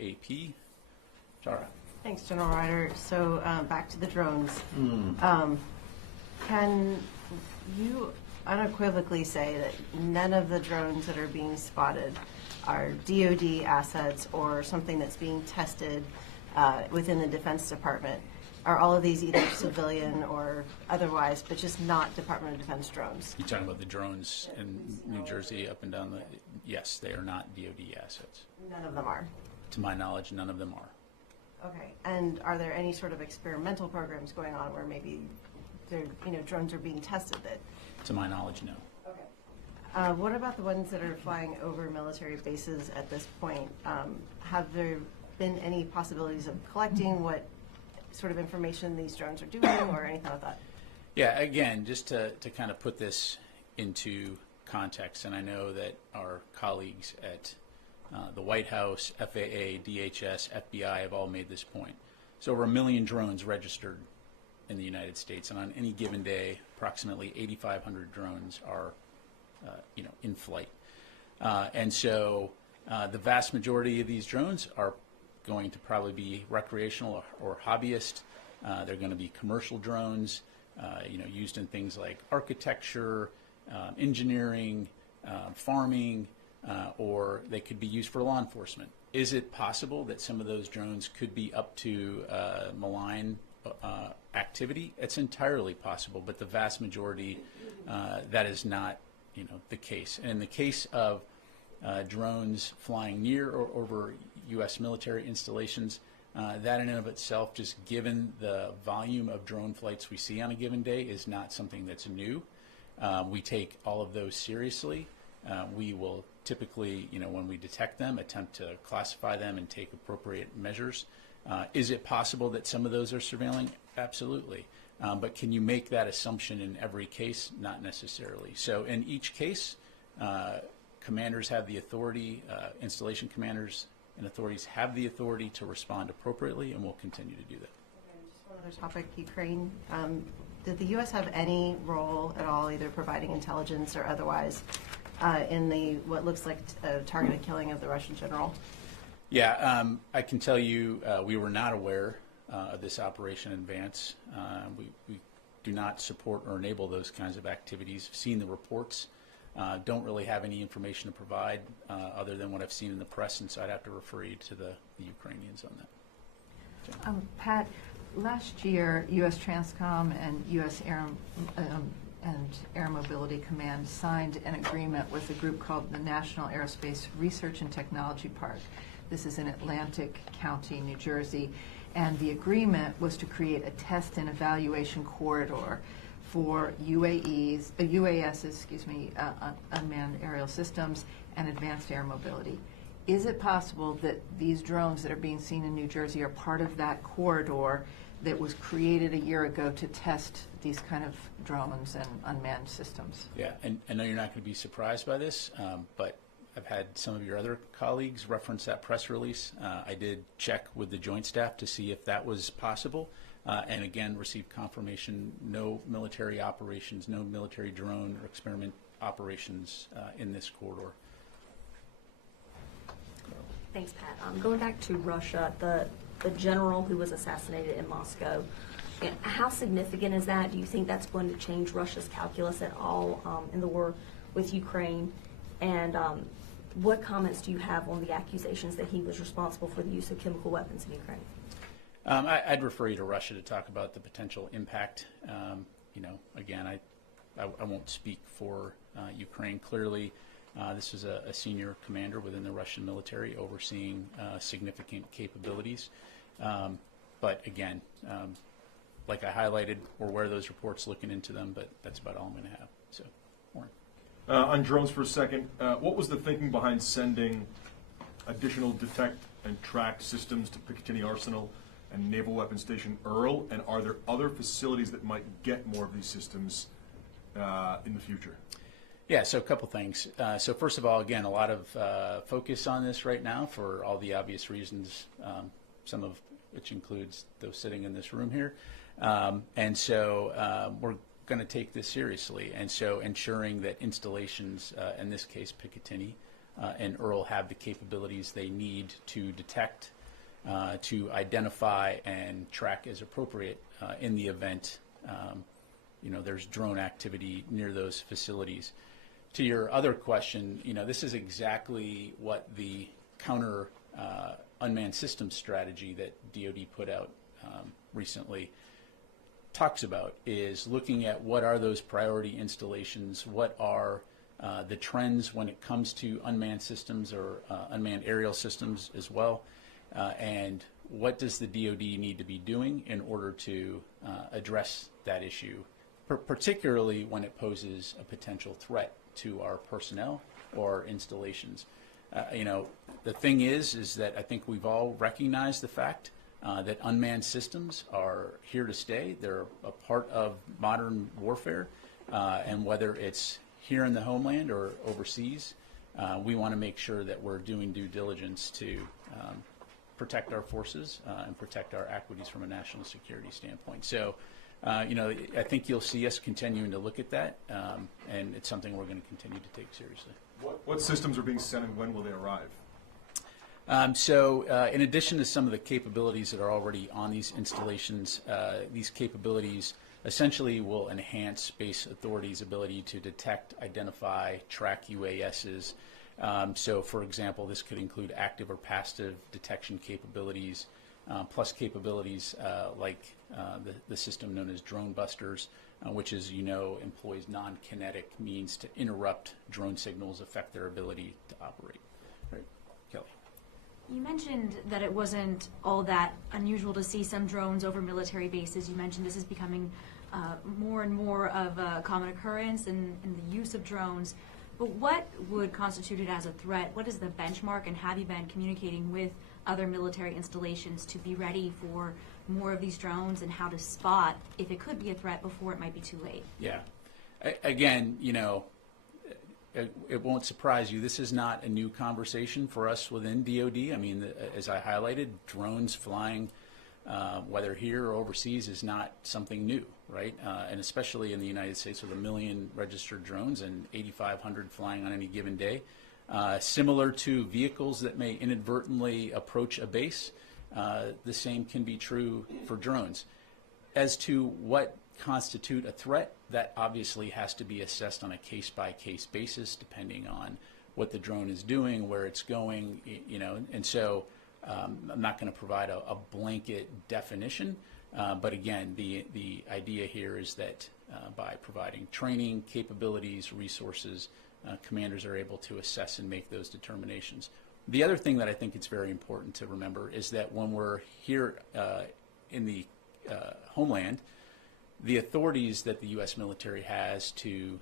AP. Tara. Thanks, General Ryder. So back to the drones. Can you unequivocally say that none of the drones that are being spotted are DoD assets or something that's being tested within the Defense Department? Are all of these either civilian or otherwise, but just not Department of Defense drones? You're talking about the drones in New Jersey up and down the... Yes, they are not DoD assets. None of them are? To my knowledge, none of them are. Okay. And are there any sort of experimental programs going on where maybe drones are being tested that... To my knowledge, no. Okay. What about the ones that are flying over military bases at this point? Have there been any possibilities of collecting what sort of information these drones are doing or anything like that? Yeah, again, just to kind of put this into context, and I know that our colleagues at the White House, FAA, DHS, FBI have all made this point. So over 1 million drones registered in the United States, and on any given day, approximately 8,500 drones are in flight. And so the vast majority of these drones are going to probably be recreational or hobbyist. They're going to be commercial drones, used in things like architecture, engineering, farming, or they could be used for law enforcement. Is it possible that some of those drones could be up to malign activity? It's entirely possible, but the vast majority, that is not, the case. And in the case of drones flying near or over U.S. military installations, that in and of itself, just given the volume of drone flights we see on a given day, is not something that's new. We take all of those seriously. We will typically, when we detect them, attempt to classify them and take appropriate measures. Is it possible that some of those are surveilling? Absolutely. But can you make that assumption in every case? Not necessarily. So in each case, commanders have the authority, installation commanders and authorities have the authority to respond appropriately, and will continue to do that. Okay, just one other topic, Ukraine. Did the U.S. have any role at all, either providing intelligence or otherwise, in what looks like a targeted killing of the Russian general? Yeah, I can tell you we were not aware of this operation in advance. We do not support or enable those kinds of activities. Seen the reports. Don't really have any information to provide other than what I've seen in the press, and so I'd have to refer you to the Ukrainians on that. Pat, last year, U.S. Transcom and U.S. Air Mobility Command signed an agreement with a group called the National Aerospace Research and Technology Park. This is in Atlantic County, New Jersey, and the agreement was to create a test and evaluation corridor for UASs, unmanned aerial systems, and advanced air mobility. Is it possible that these drones that are being seen in New Jersey are part of that corridor that was created a year ago to test these kind of drones and unmanned systems? Yeah, and I know you're not going to be surprised by this, but I've had some of your other colleagues reference that press release. I did check with the Joint Staff to see if that was possible, and again received confirmation: no military operations, no military drone or experiment operations in this corridor. Thanks, Pat. Going back to Russia, the general who was assassinated in Moscow, how significant is that? Do you think that's going to change Russia's calculus at all in the war with Ukraine? And what comments do you have on the accusations that he was responsible for the use of chemical weapons in Ukraine? I'd refer you to Russia to talk about the potential impact. Again, I won't speak for Ukraine. Clearly, this is a senior commander within the Russian military overseeing significant capabilities. But again, like I highlighted, we're aware of those reports, looking into them, but that's about all I'm going to have. So, Warren. On drones for a second, what was the thinking behind sending additional detect and track systems to Picatinny Arsenal and Naval Weapons Station Earl? And are there other facilities that might get more of these systems in the future? Yeah, so a couple things. So first of all, again, a lot of focus on this right now for all the obvious reasons, some of which includes those sitting in this room here. And so we're going to take this seriously. And so ensuring that installations, in this case Picatinny, and Earl have the capabilities they need to detect, to identify and track as appropriate in the event there's drone activity near those facilities. To your other question, this is exactly what the counter unmanned systems strategy that DoD put out recently talks about, is looking at what are those priority installations, what are the trends when it comes to unmanned systems or unmanned aerial systems as well, and what does the DoD need to be doing in order to address that issue, particularly when it poses a potential threat to our personnel or installations. The thing is that I think we've all recognized the fact that unmanned systems are here to stay. They're a part of modern warfare, and whether it's here in the homeland or overseas, we want to make sure that we're doing due diligence to protect our forces and protect our equities from a national security standpoint. So, I think you'll see us continuing to look at that, and it's something we're going to continue to take seriously. What systems are being sent and when will they arrive? In addition to some of the capabilities that are already on these installations, these capabilities essentially will enhance space authorities' ability to detect, identify, track UASs. For example, this could include active or passive detection capabilities, plus capabilities like the system known as drone busters, which, as you know, employs non-kinetic means to interrupt drone signals, affect their ability to operate. Right. Kelly. You mentioned that it wasn't all that unusual to see some drones over military bases. You mentioned this is becoming more and more of a common occurrence in the use of drones. But what would constitute it as a threat? What is the benchmark, and have you been communicating with other military installations to be ready for more of these drones, and how to spot if it could be a threat before it might be too late? Yeah. Again, it won't surprise you. This is not a new conversation for us within DoD. I mean, as I highlighted, drones flying, whether here or overseas, is not something new, right? And especially in the United States with 1 million registered drones and 8,500 flying on any given day. Similar to vehicles that may inadvertently approach a base, the same can be true for drones. As to what constitute a threat, that obviously has to be assessed on a case-by-case basis, depending on what the drone is doing, where it's going, and so I'm not going to provide a blanket definition, but again, the idea here is that by providing training, capabilities, resources, commanders are able to assess and make those determinations. The other thing that I think it's very important to remember is that when we're here in the homeland, the authorities that the U.S. military has to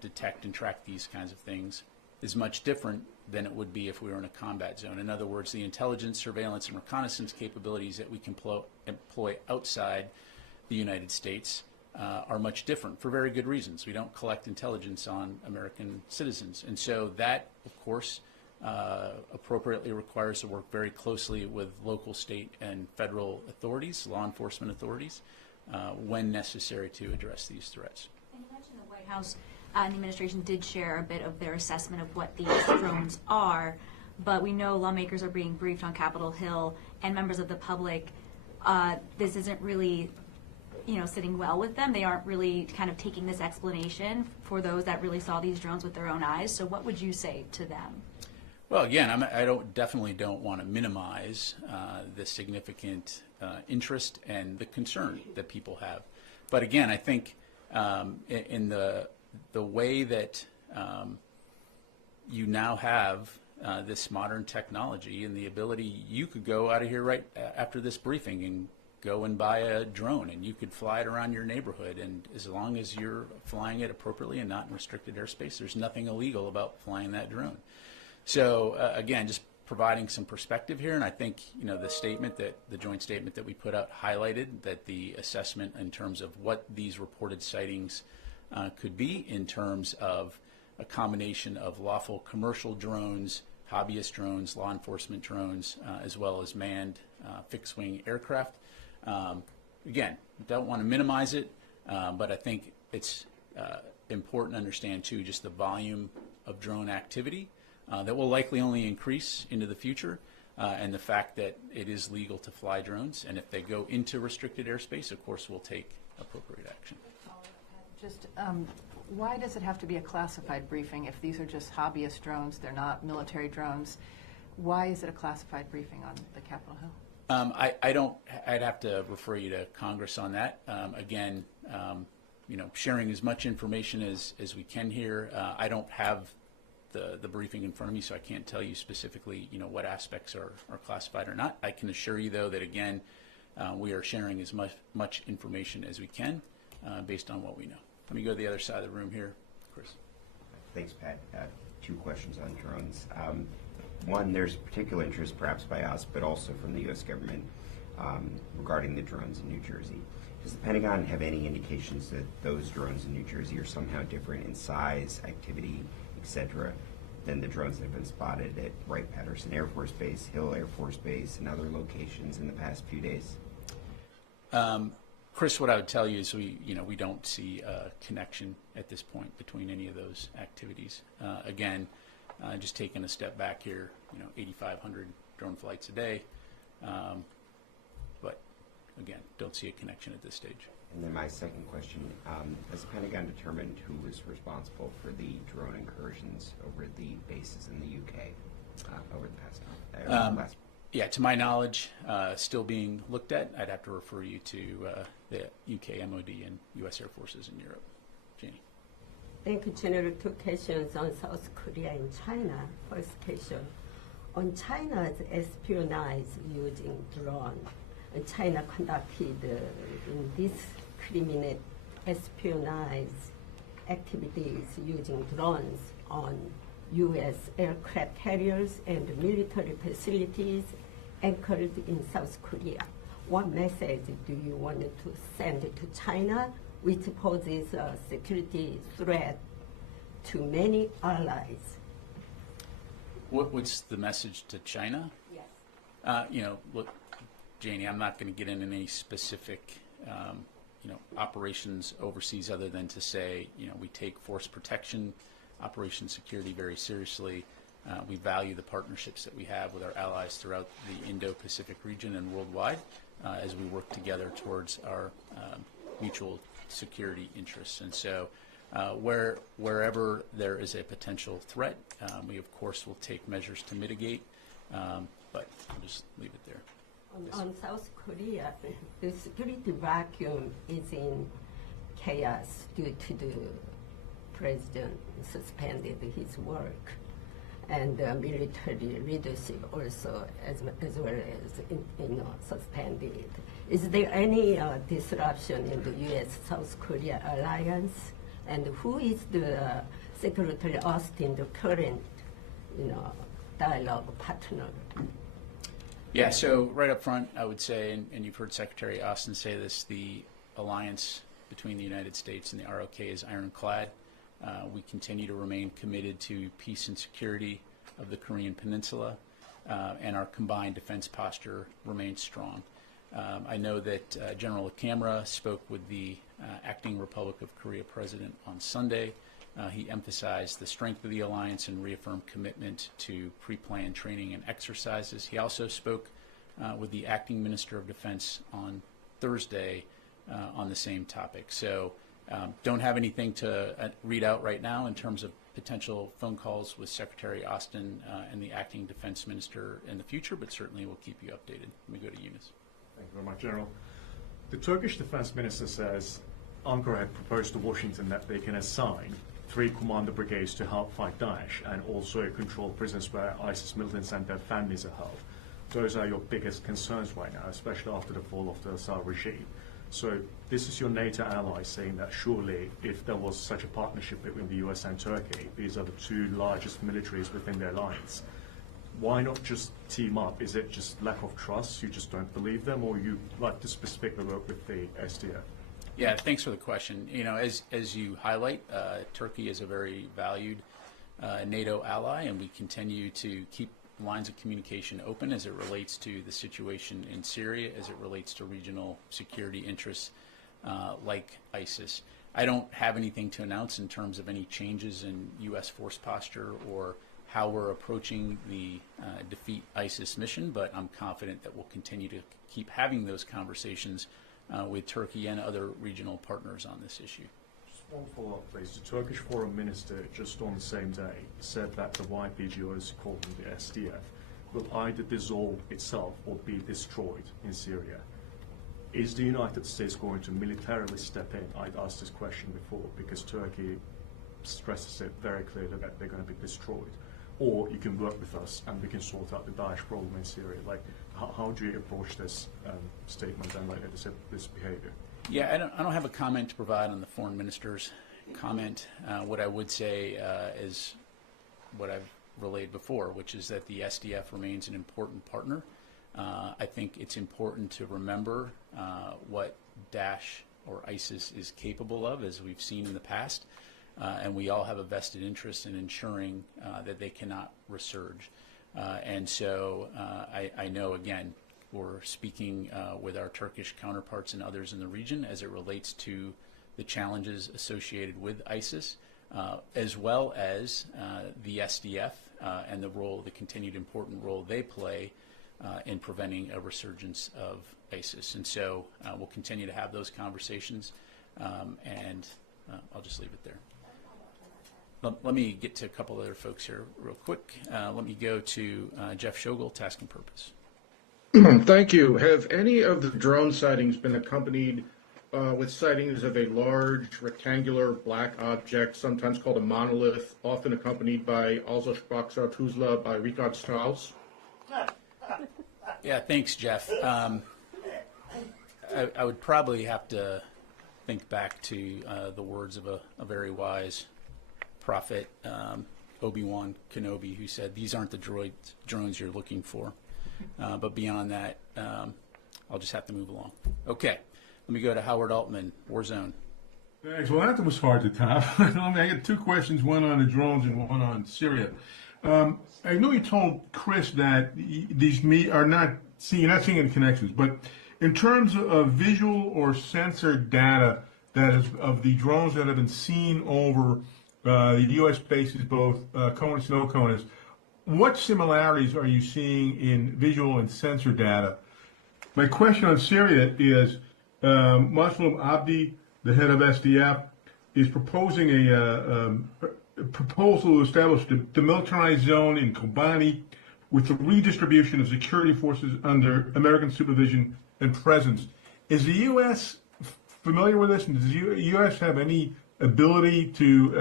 detect and track these kinds of things is much different than it would be if we were in a combat zone. In other words, the intelligence, surveillance, and reconnaissance capabilities that we can employ outside the United States are much different for very good reasons. We don't collect intelligence on American citizens. And so that, of course, appropriately requires to work very closely with local, state, and federal authorities, law enforcement authorities, when necessary to address these threats. And you mentioned the White House and the administration did share a bit of their assessment of what these drones are, but we know lawmakers are being briefed on Capitol Hill, and members of the public, this isn't really sitting well with them. They aren't really kind of taking this explanation for those that really saw these drones with their own eyes. So what would you say to them? Well, again, I definitely don't want to minimize the significant interest and the concern that people have. But again, I think in the way that you now have this modern technology and the ability, you could go out of here right after this briefing and go and buy a drone, and you could fly it around your neighborhood, and as long as you're flying it appropriately and not in restricted airspace, there's nothing illegal about flying that drone. So again, just providing some perspective here, and I think the joint statement that we put out highlighted that the assessment in terms of what these reported sightings could be in terms of a combination of lawful commercial drones, hobbyist drones, law enforcement drones, as well as manned fixed-wing aircraft. Again, don't want to minimize it, but I think it's important to understand too just the volume of drone activity that will likely only increase into the future. And the fact that it is legal to fly drones, and if they go into restricted airspace, of course, we'll take appropriate action. Just why does it have to be a classified briefing if these are just hobbyist drones, they're not military drones? Why is it a classified briefing on the Capitol Hill? I don't, I'd have to refer you to Congress on that. Again, sharing as much information as we can here. I don't have the briefing in front of me, so I can't tell you specifically, what aspects are classified or not. I can assure you, though, that again, we are sharing as much information as we can based on what we know. Let me go to the other side of the room here, Chris. Thanks, Pat. 2 questions on drones. One, there's particular interest, perhaps by us, but also from the U.S. government, regarding the drones in New Jersey. Does the Pentagon have any indications that those drones in New Jersey are somehow different in size, activity, etc., than the drones that have been spotted at Wright-Patterson Air Force Base, Hill Air Force Base, and other locations in the past few days? Chris, what I would tell you is we don't see a connection at this point between any of those activities. Again, just taking a step back here, 8,500 drone flights a day, but again, don't see a connection at this stage. And then my second question, has the Pentagon determined who was responsible for the drone incursions over the bases in the UK over the past time? Yeah, to my knowledge, still being looked at. I'd have to refer you to the UK MOD and U.S. Air Forces in Europe. Janie. Thank you, General. 2 questions on South Korea and China. First question, on China's espionage using drone, China conducted indiscriminate espionage activities using drones on U.S. aircraft carriers and military facilities anchored in South Korea. What message do you want to send to China, which poses a security threat to many allies? What's the message to China? Yes. Look, Janie, I'm not going to get into any specific, operations overseas other than to say, we take force protection, operation security very seriously. We value the partnerships that we have with our allies throughout the Indo-Pacific region and worldwide as we work together towards our mutual security interests. And so wherever there is a potential threat, we of course will take measures to mitigate, but I'll just leave it there. On South Korea, the security vacuum is in chaos due to the president suspended his work, and the military leadership also as well as suspended. Is there any disruption in the U.S.-South Korea alliance, and who is the Secretary Austin, the current dialogue partner? Yeah, so right up front, I would say, and you've heard Secretary Austin say this, the alliance between the United States and the ROK is ironclad. We continue to remain committed to peace and security of the Korean Peninsula, and our combined defense posture remains strong. I know that General Camera spoke with the acting Republic of Korea president on Sunday. He emphasized the strength of the alliance and reaffirmed commitment to pre-planned training and exercises. He also spoke with the acting Minister of Defense on Thursday on the same topic. So don't have anything to read out right now in terms of potential phone calls with Secretary Austin and the acting Defense Minister in the future, but certainly we'll keep you updated. Let me go to Eunice. Thank you very much, General. The Turkish Defense Minister says Ankara had proposed to Washington that they can assign 3 commander brigades to help fight Daesh and also control prisons where ISIS militants and their families are held. Those are your biggest concerns right now, especially after the fall of the Assad regime. So this is your NATO ally saying that surely if there was such a partnership between the US and Turkey, these are the 2 largest militaries within their alliance, why not just team up? Is it just lack of trust, you just don't believe them, or you like to specifically work with the SDF? Yeah, thanks for the question. As you highlight, Turkey is a very valued NATO ally, and we continue to keep lines of communication open as it relates to the situation in Syria, as it relates to regional security interests like ISIS. I don't have anything to announce in terms of any changes in U.S. force posture or how we're approaching the defeat ISIS mission, but I'm confident that we'll continue to keep having those conversations with Turkey and other regional partners on this issue. Just one follow-up, please. The Turkish foreign minister just on the same day said that the YPGs, called them the SDF, will either dissolve itself or be destroyed in Syria. Is the United States going to militarily step in? I'd asked this question before because Turkey stresses it very clearly that they're going to be destroyed. Or you can work with us and we can sort out the Daesh problem in Syria. Like, how do you approach this statement and like this behavior? Yeah, I don't have a comment to provide on the foreign minister's comment. What I would say is what I've relayed before, which is that the SDF remains an important partner. I think it's important to remember what Daesh or ISIS is capable of, as we've seen in the past. And we all have a vested interest in ensuring that they cannot resurge. And so I know, again, we're speaking with our Turkish counterparts and others in the region as it relates to the challenges associated with ISIS, as well as the SDF and the continued important role they play in preventing a resurgence of ISIS. And so we'll continue to have those conversations, and I'll just leave it there. Let me get to a couple other folks here real quick. Let me go to Jeff Shogel, Task and Purpose. Thank you. Have any of the drone sightings been accompanied with sightings of a large rectangular black object, sometimes called a monolith, often accompanied by Also sprach Zarathustra by Richard Strauss? Yeah, thanks, Jeff. I would probably have to think back to the words of a very wise prophet, Obi-Wan Kenobi, who said, "These aren't the drones you're looking for." But beyond that, I'll just have to move along. Okay, let me go to Howard Altman, Warzone. Thanks. Well, that was hard to top. I got two questions, one on the drones and one on Syria. I know you told Chris that these are not seeing, you're not seeing any connections, but in terms of visual or sensor data that is of the drones that have been seen over the U.S. bases, both CONUS and no CONUS, what similarities are you seeing in visual and sensor data? My question on Syria is, Muslim Abdi, the head of SDF, is proposing a proposal to establish the demilitarized zone in Kobani with the redistribution of security forces under American supervision and presence. Is the U.S. familiar with this? And does the U.S. have any ability to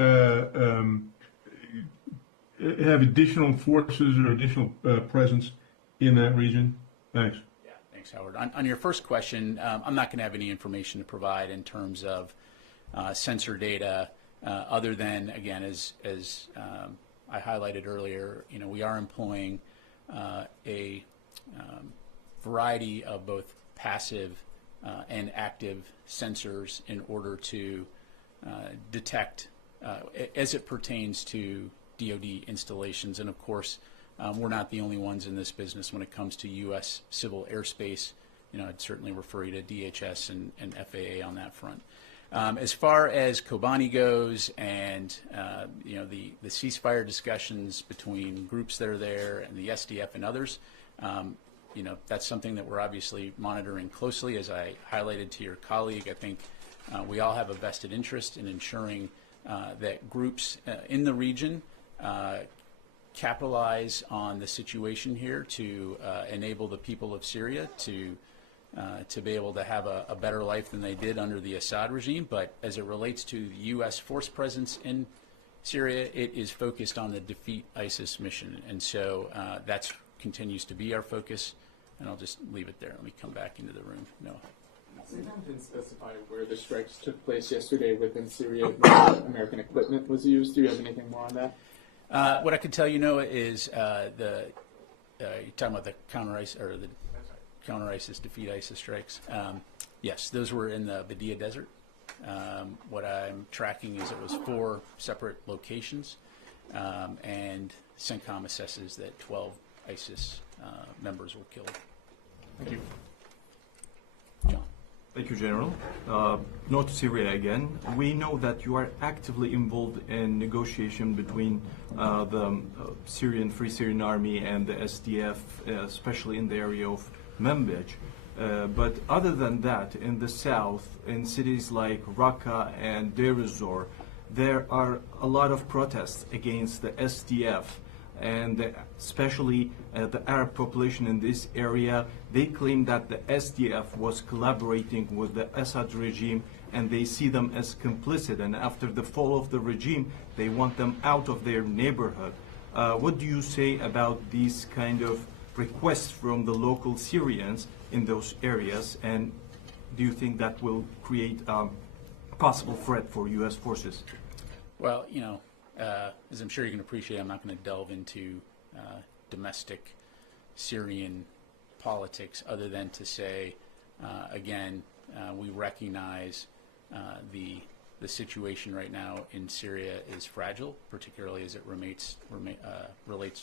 have additional forces or additional presence in that region? Thanks. Yeah, thanks, Howard. On your first question, I'm not going to have any information to provide in terms of sensor data, other than, again, as I highlighted earlier, we are employing a variety of both passive and active sensors in order to detect as it pertains to DoD installations. And of course, we're not the only ones in this business when it comes to U.S. civil airspace. I'd certainly refer you to DHS and FAA on that front. As far as Kobani goes, and the ceasefire discussions between groups that are there and the SDF and others, that's something that we're obviously monitoring closely. As I highlighted to your colleague, I think we all have a vested interest in ensuring that groups in the region capitalize on the situation here to enable the people of Syria to be able to have a better life than they did under the Assad regime. But as it relates to the U.S. force presence in Syria, it is focused on the defeat ISIS mission. And so that continues to be our focus. And I'll just leave it there. Let me come back into the room. No. Pentagon didn't specify where the strikes took place yesterday within Syria, where American equipment was used. Do you have anything more on that? What I can tell you, Noah, is you're talking about the counter-ISIS, defeat ISIS strikes. Yes, those were in the Badia Desert. What I'm tracking is it was 4 separate locations, and CENTCOM assesses that 12 ISIS members were killed. Thank you. John. Thank you, General. North Syria again. We know that you are actively involved in negotiation between the Syrian Free Syrian Army and the SDF, especially in the area of Manbij. But other than that, in the south, in cities like Raqqa and Deir ez-Zor, there are a lot of protests against the SDF, and especially the Arab population in this area. They claim that the SDF was collaborating with the Assad regime, and they see them as complicit, and after the fall of the regime, they want them out of their neighborhood. What do you say about these kind of requests from the local Syrians in those areas, and do you think that will create a possible threat for U.S. forces? Well, you know, as I'm sure you can appreciate, I'm not going to delve into domestic Syrian politics other than to say, again, we recognize the situation right now in Syria is fragile, particularly as it relates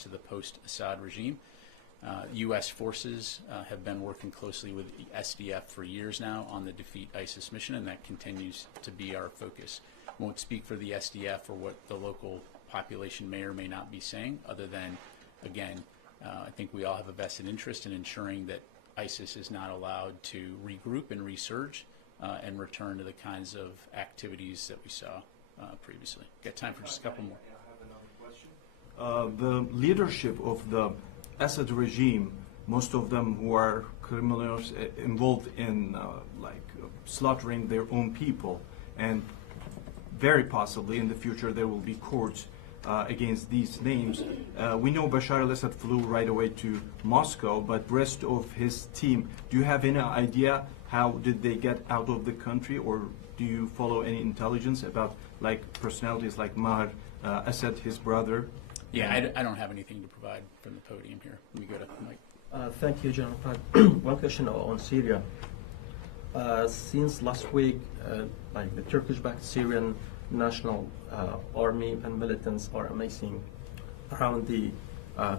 to the post-Assad regime. U.S. forces have been working closely with the SDF for years now on the Defeat ISIS mission, and that continues to be our focus. Won't speak for the SDF or what the local population may or may not be saying, other than, again, I think we all have a vested interest in ensuring that ISIS is not allowed to regroup and resurge and return to the kinds of activities that we saw previously. Got time for just a couple more. I have another question. The leadership of the Assad regime, most of them who are criminals involved in slaughtering their own people, and very possibly in the future there will be courts against these names. We know Bashar al-Assad flew right away to Moscow, but rest of his team, do you have any idea how did they get out of the country, or do you follow any intelligence about personalities like Maher Assad, his brother? Yeah, I don't have anything to provide from the podium here. Let me go to Mike. Thank you, General Pat. One question on Syria. Since last week, the Turkish-backed Syrian National Army and militants are amassing around the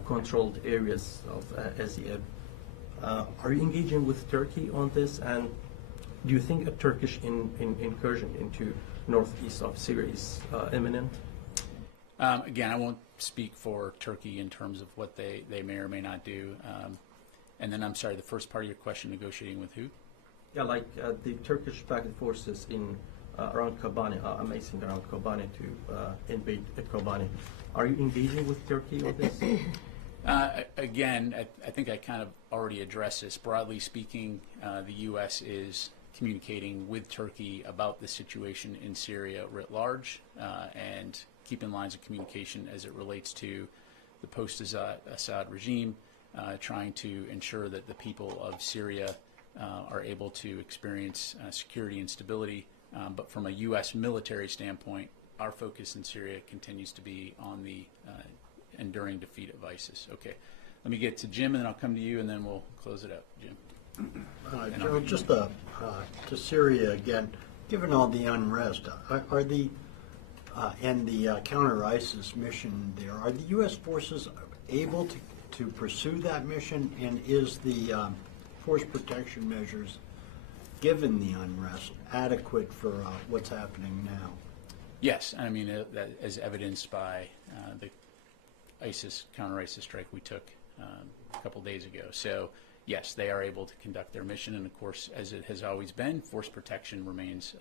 controlled areas of SDF. Are you engaging with Turkey on this, and do you think a Turkish incursion into northeast of Syria is imminent? Again, I won't speak for Turkey in terms of what they may or may not do. And then, I'm sorry, the first part of your question, negotiating with who? Yeah, the Turkish-backed forces in around Kobani, amassing around Kobani to invade Kobani. Are you engaging with Turkey on this? Again, I think I kind of already addressed this. Broadly speaking, the U.S. is communicating with Turkey about the situation in Syria writ large, and keeping lines of communication as it relates to the post-Assad regime, trying to ensure that the people of Syria are able to experience security and stability. But from a U.S. military standpoint, our focus in Syria continues to be on the enduring defeat of ISIS. Okay, let me get to Jim, and then I'll come to you, and then we'll close it up. Jim. Joe, just to Syria again, given all the unrest, are the and the counter-ISIS mission there, are the U.S. forces able to pursue that mission, and is the force protection measures, given the unrest, adequate for what's happening now? Yes, I mean, that as evidenced by the counter-ISIS strike we took a couple days ago. So, yes, they are able to conduct their mission, and of course, as it has always been, force protection remains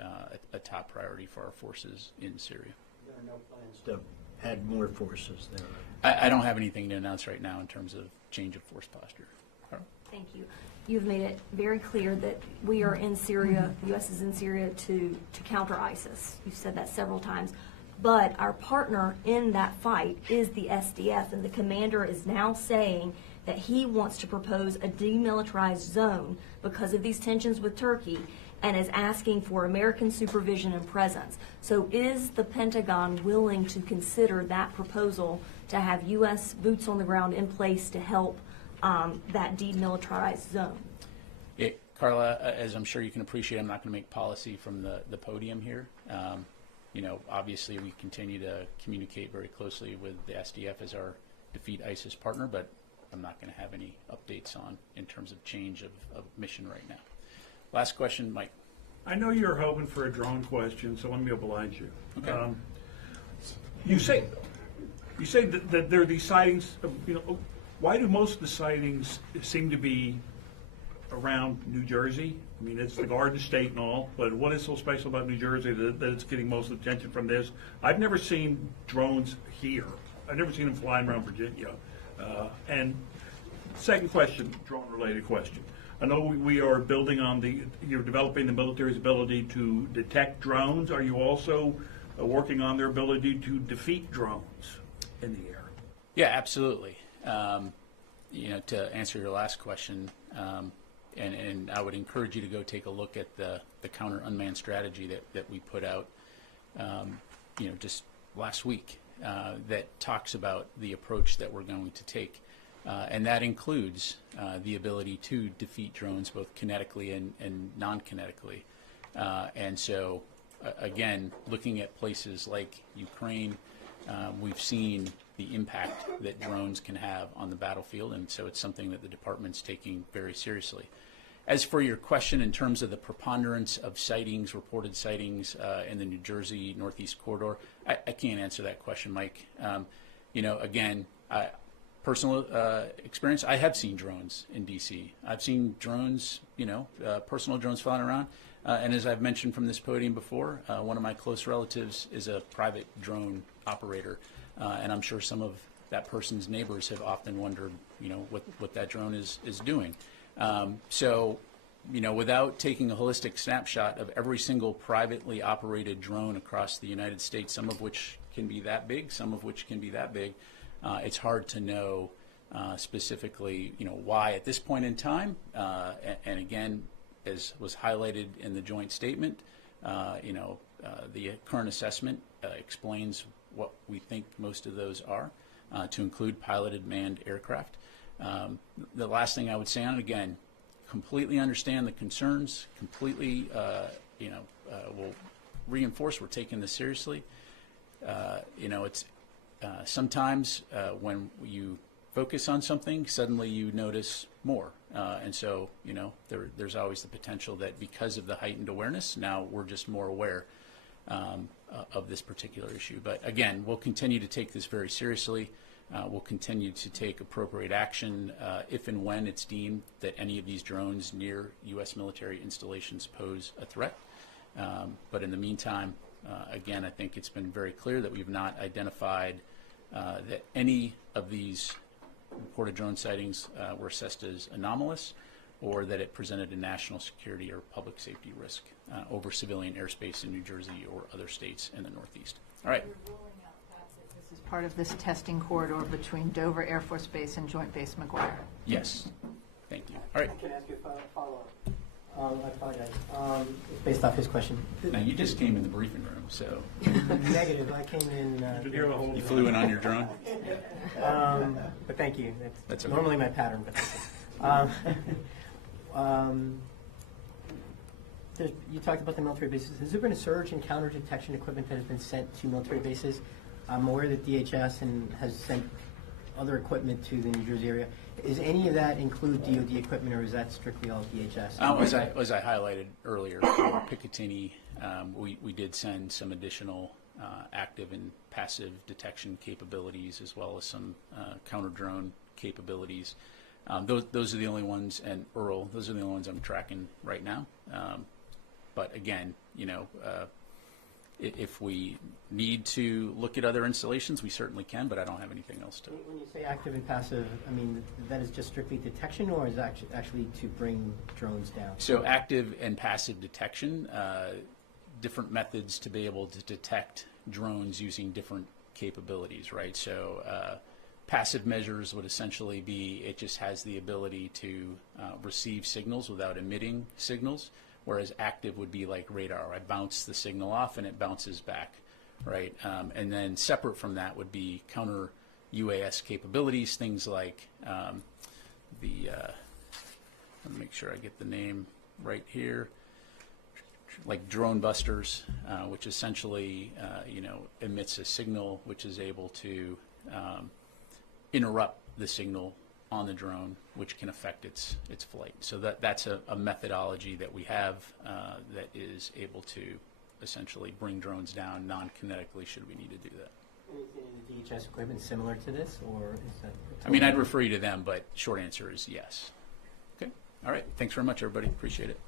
a top priority for our forces in Syria. There are no plans to add more forces there? I don't have anything to announce right now in terms of change of force posture. Carl? Thank you. You've made it very clear that we are in Syria, the U.S. is in Syria to counter ISIS. You've said that several times. But our partner in that fight is the SDF, and the commander is now saying that he wants to propose a demilitarized zone because of these tensions with Turkey, and is asking for American supervision and presence. So is the Pentagon willing to consider that proposal to have U.S. boots on the ground in place to help that demilitarized zone? Carla, as I'm sure you can appreciate, I'm not going to make policy from the podium here. Obviously we continue to communicate very closely with the SDF as our defeat ISIS partner, but I'm not going to have any updates in terms of change of mission right now. Last question, Mike. I know you're hoping for a drone question, so let me oblige you. Okay. You say that there are these sightings. Why do most of the sightings seem to be around New Jersey? I mean, it's the Garden State and all, but what is so special about New Jersey that it's getting most of the attention from this? I've never seen drones here. I've never seen them flying around Virginia. And second question, drone-related question. I know we are building on you're developing the military's ability to detect drones. Are you also working on their ability to defeat drones in the air? Yeah, absolutely. To answer your last question, and I would encourage you to go take a look at the counter unmanned strategy that we put out, just last week, that talks about the approach that we're going to take. And that includes the ability to defeat drones both kinetically and non-kinetically. And so, again, looking at places like Ukraine, we've seen the impact that drones can have on the battlefield, and so it's something that the department's taking very seriously. As for your question in terms of the preponderance of sightings, reported sightings in the New Jersey Northeast corridor, I can't answer that question, Mike. Again, personal experience, I have seen drones in D.C. I've seen drones, personal drones flying around. And as I've mentioned from this podium before, one of my close relatives is a private drone operator. And I'm sure some of that person's neighbors have often wondered, what that drone is doing. So, without taking a holistic snapshot of every single privately operated drone across the United States, some of which can be that big, some of which can be that big, it's hard to know specifically, why at this point in time. And again, as was highlighted in the joint statement, the current assessment explains what we think most of those are, to include piloted manned aircraft. The last thing I would say on it, again, completely understand the concerns, completely, will reinforce we're taking this seriously. It's sometimes when you focus on something, suddenly you notice more. And so, there's always the potential that because of the heightened awareness, now we're just more aware of this particular issue. But again, we'll continue to take this very seriously. We'll continue to take appropriate action if and when it's deemed that any of these drones near U.S. military installations pose a threat. But in the meantime, again, I think it's been very clear that we've not identified that any of these reported drone sightings were assessed as anomalous, or that it presented a national security or public safety risk over civilian airspace in New Jersey or other states in the Northeast. All right. This is part of this testing corridor between Dover Air Force Base and Joint Base McGuire. Yes. Thank you. All right. Can I ask you a follow-up? I apologize. Based off his question. Now, you just came in the briefing room, so. Negative. I came in. You flew in on your drone? But thank you. That's okay. Normally my pattern. But you talked about the military bases. Has there been a surge in counter detection equipment that has been sent to military bases? I'm aware that DHS has sent other equipment to the New Jersey area. Is any of that include DoD equipment, or is that strictly all DHS? As I highlighted earlier, for Picatinny, we did send some additional active and passive detection capabilities, as well as some counter-drone capabilities. Those are the only ones, and Earl, those are the only ones I'm tracking right now. But again, if we need to look at other installations, we certainly can, but I don't have anything else to. When you say active and passive, I mean, that is just strictly detection, or is that actually to bring drones down? So active and passive detection, different methods to be able to detect drones using different capabilities, right? So passive measures would essentially be, it just has the ability to receive signals without emitting signals. Whereas active would be like radar. I bounce the signal off and it bounces back, right? And then separate from that would be counter UAS capabilities, things like let me make sure I get the name right here, like drone busters, which essentially emits a signal which is able to interrupt the signal on the drone, which can affect its flight. So that's a methodology that we have that is able to essentially bring drones down non-kinetically should we need to do that. Anything in the DHS equipment similar to this, or is that? I mean, I'd refer you to them, but short answer is yes. Okay. All right. Thanks very much, everybody. Appreciate it.